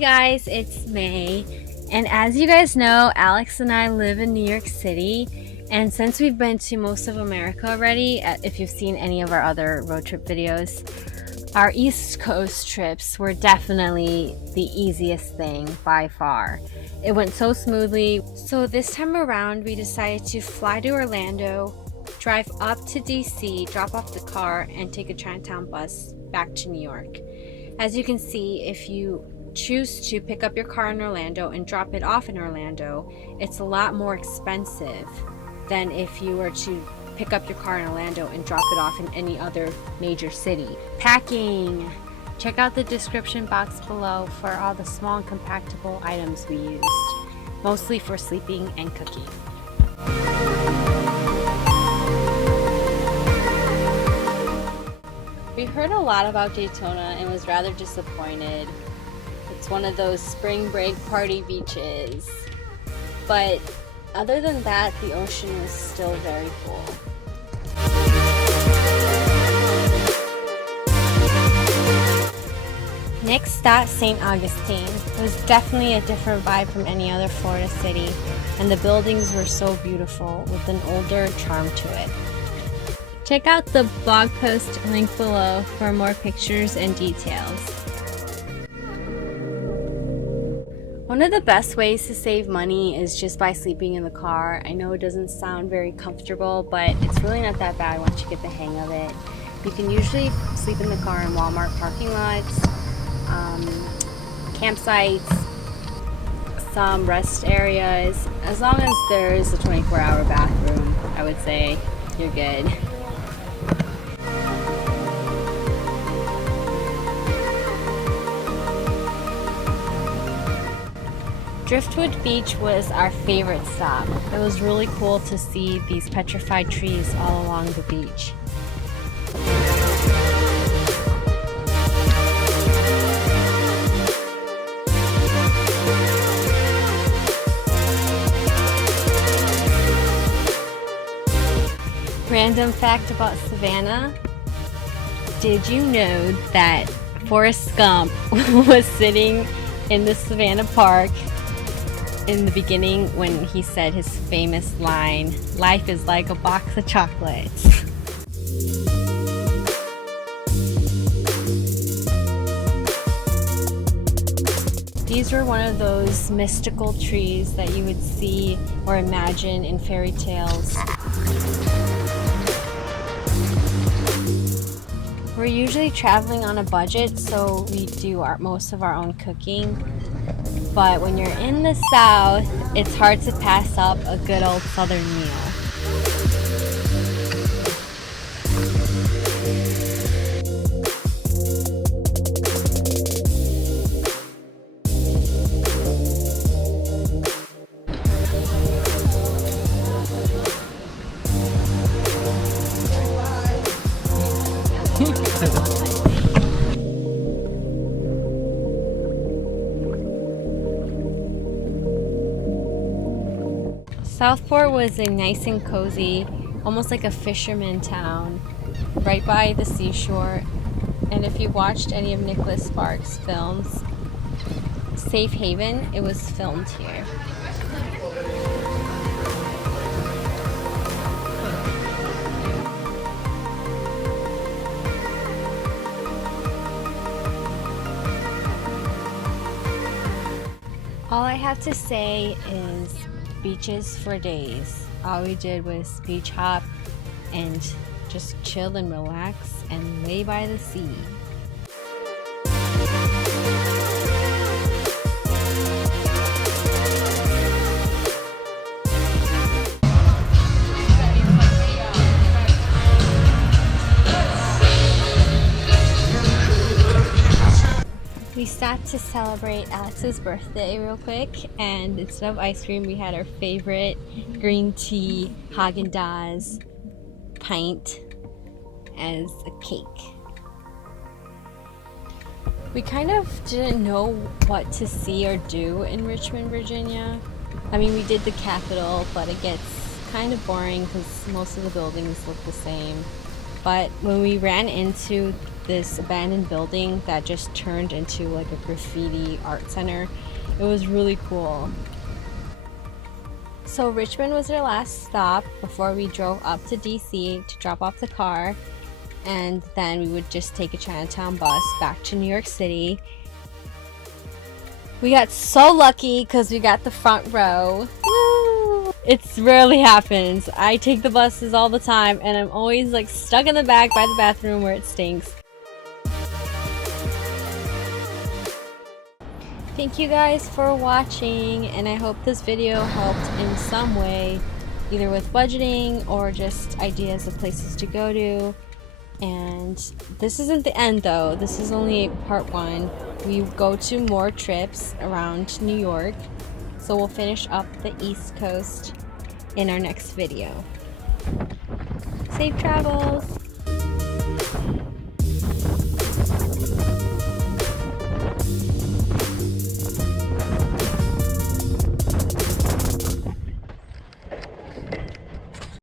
guys, it's May, and as you guys know, Alex and I live in New York City, and since we've been to most of America already, if you've seen any of our other road trip videos, our East Coast trips were definitely the easiest thing by far. It went so smoothly. So this time around, we decided to fly to Orlando, drive up to DC, drop off the car, and take a Chinatown bus back to New York. As you can see, if you choose to pick up your car in Orlando and drop it off in Orlando, it's a lot more expensive than if you were to pick up your car in Orlando and drop it off in any other major city. Packing! Check out the description box below for all the small and compactable items we used, mostly for sleeping and cooking. We heard a lot about Daytona and was rather disappointed. It's one of those spring break party beaches. But other than that, the ocean was still very cool. Next stop, St. Augustine. It was definitely a different vibe from any other Florida city, and the buildings were so beautiful with an older charm to it. Check out the blog post link below for more pictures and details. One of the best ways to save money is just by sleeping in the car. I know it doesn't sound very comfortable, but it's really not that bad once you get the hang of it. You can usually sleep in the car in Walmart parking lots, campsites, some rest areas. As long as there's a 24-hour bathroom, I would say you're good. Driftwood Beach was our favorite stop. It was really cool to see these petrified trees all along the beach. Random fact about Savannah. Did you know that Forrest Gump was sitting in the Savannah Park in the beginning when he said his famous line, "Life is like a box of chocolates"? These were one of those mystical trees that you would see or imagine in fairy tales. We're usually traveling on a budget, so we do most of our own cooking. But when you're in the South, it's hard to pass up a good old Southern meal. Southport was a nice and cozy, almost like a fisherman town, right by the seashore. And if you watched any of Nicholas Sparks' films, Safe Haven, it was filmed here. All I have to say is beaches for days. All we did was beach hop and just chill and relax and lay by the sea. We stopped to celebrate Alex's birthday real quick, and instead of ice cream we had our favorite green tea Haagen-Dazs pint as a cake. We kind of didn't know what to see or do in Richmond, Virginia. I mean, we did the Capitol, but it gets kind of boring because most of the buildings look the same. But when we ran into this abandoned building that just turned into like a graffiti art center. It was really cool. So Richmond was our last stop before we drove up to DC to drop off the car, and then we would just take a Chinatown bus back to New York City. We got so lucky because we got the front row. Woo! It rarely happens. I take the buses all the time and I'm always like stuck in the back by the bathroom where it stinks. Thank you guys for watching, and I hope this video helped in some way, either with budgeting or just ideas of places to go to. And this isn't the end though, this is only part 1. We go to more trips around New York, so we'll finish up the East Coast in our next video. Safe travels!